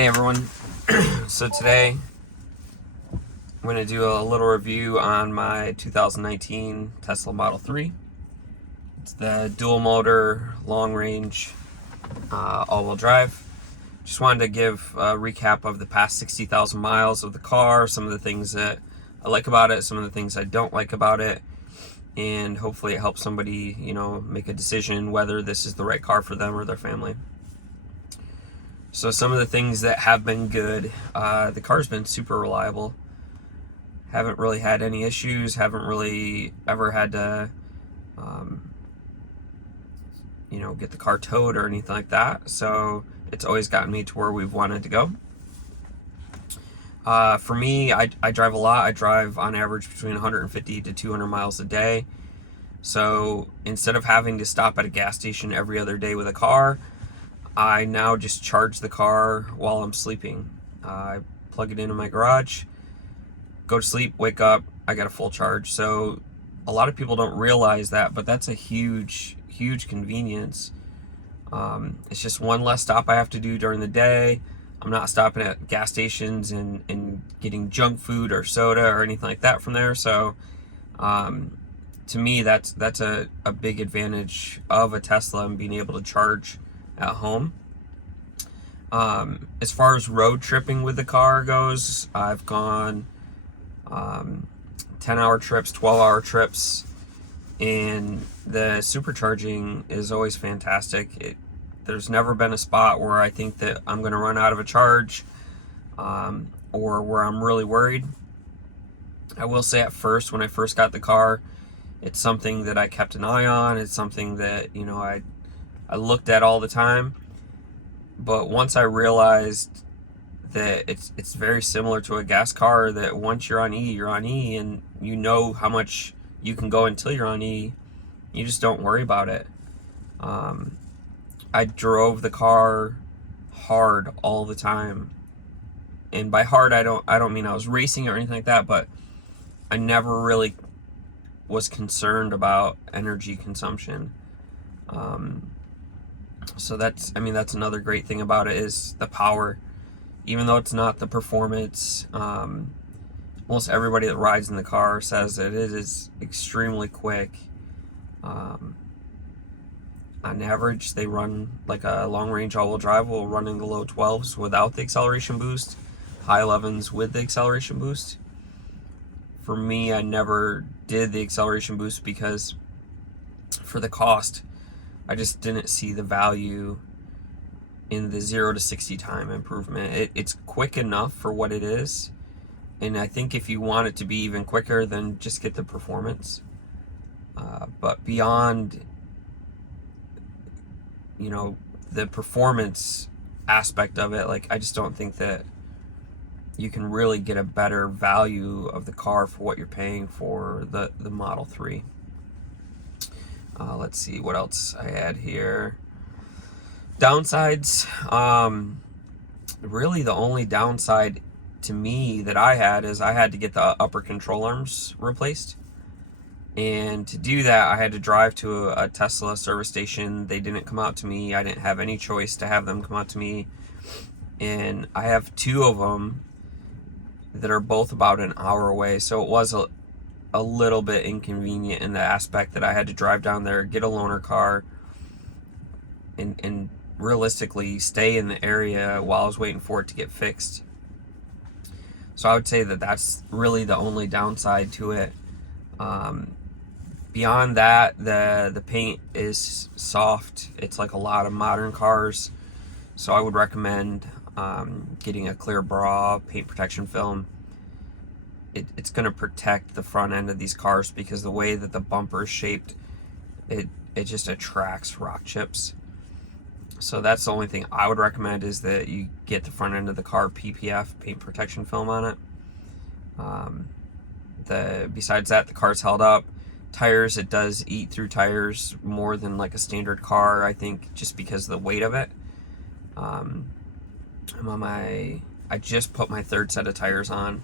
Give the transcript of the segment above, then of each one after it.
Hey everyone, so today I'm going to do a little review on my 2019 Tesla Model 3. It's the dual motor, long range, all-wheel drive. Just wanted to give a recap of the past 60,000 miles of the car, some of the things that I like about it, some of the things I don't like about it, and hopefully it helps somebody, make a decision whether this is the right car for them or their family. So some of the things that have been good, the car's been super reliable. Haven't really had any issues, haven't really ever had to, get the car towed or anything like that. So it's always gotten me to where we've wanted to go. For me, I drive a lot. I drive on average between 150 to 200 miles a day. So instead of having to stop at a gas station every other day with a car, I now just charge the car while I'm sleeping. I plug it into my garage, go to sleep, wake up, I got a full charge. So a lot of people don't realize that, but that's a huge convenience. It's just one less stop I have to do during the day. I'm not stopping at gas stations and getting junk food or soda or anything like that from there. So to me, that's a big advantage of a Tesla and being able to charge at home. As far as road tripping with the car goes, I've gone 10-hour trips, 12-hour trips, and the supercharging is always fantastic. There's never been a spot where I think that I'm going to run out of a charge, or where I'm really worried. I will say at first, when I first got the car, it's something that I kept an eye on. It's something that, I looked at all the time. But once I realized that it's very similar to a gas car, that once you're on E, and you know how much you can go until you're on E, you just don't worry about it. I drove the car hard all the time. And by hard, I don't mean I was racing or anything like that, but I never really was concerned about energy consumption. So that's another great thing about it, is the power. Even though it's not the performance, almost everybody that rides in the car says that it is extremely quick. On average, they run like a long-range all-wheel drive will run in the low 12s without the acceleration boost, high 11s with the acceleration boost. For me, I never did the acceleration boost because for the cost, I just didn't see the value in the 0 to 60 time improvement. It's quick enough for what it is, and I think if you want it to be even quicker, then just get the performance. But beyond, the performance aspect of it, I just don't think that you can really get a better value of the car for what you're paying for the Model 3. Let's see what else I had here. Downsides. Really the only downside to me that I had is I had to get the upper control arms replaced. And to do that, I had to drive to a Tesla service station. They didn't come out to me. I didn't have any choice to have them come out to me. And I have two of them that are both about an hour away. So it was a little bit inconvenient in the aspect that I had to drive down there, get a loaner car, and realistically stay in the area while I was waiting for it to get fixed. So I would say that that's really the only downside to it. Beyond that, the paint is soft. It's like a lot of modern cars. So I would recommend getting a Clear Bra paint protection film. It's going to protect the front end of these cars because the way that the bumper is shaped, it just attracts rock chips. So that's the only thing I would recommend, is that you get the front end of the car PPF, paint protection film on it. Besides that, the car's held up. Tires, it does eat through tires more than like a standard car, I think, just because of the weight of it. I just put my third set of tires on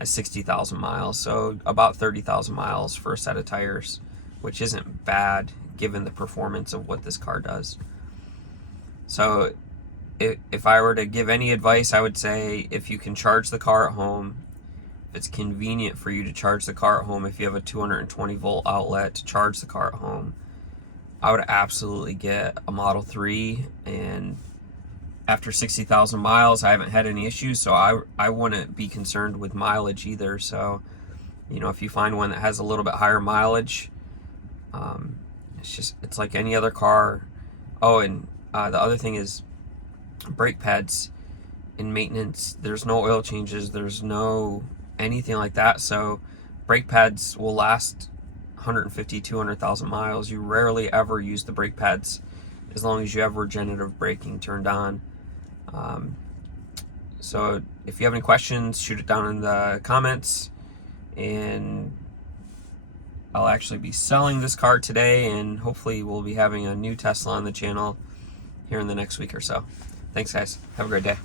at 60,000 miles, so about 30,000 miles for a set of tires, which isn't bad given the performance of what this car does. So if I were to give any advice, I would say if you can charge the car at home, if it's convenient for you to charge the car at home, if you have a 220 volt outlet to charge the car at home, I would absolutely get a Model 3. And after 60,000 miles, I haven't had any issues, so I wouldn't be concerned with mileage either. So, you know, if you find one that has a little bit higher mileage, it's like any other car. Oh, and the other thing is brake pads in maintenance. There's no oil changes. There's no anything like that. So brake pads will last 150, 200,000 miles. You rarely ever use the brake pads as long as you have regenerative braking turned on. So if you have any questions, shoot it down in the comments, and I'll actually be selling this car today, and hopefully we'll be having a new Tesla on the channel here in the next week or so. Thanks, guys. Have a great day.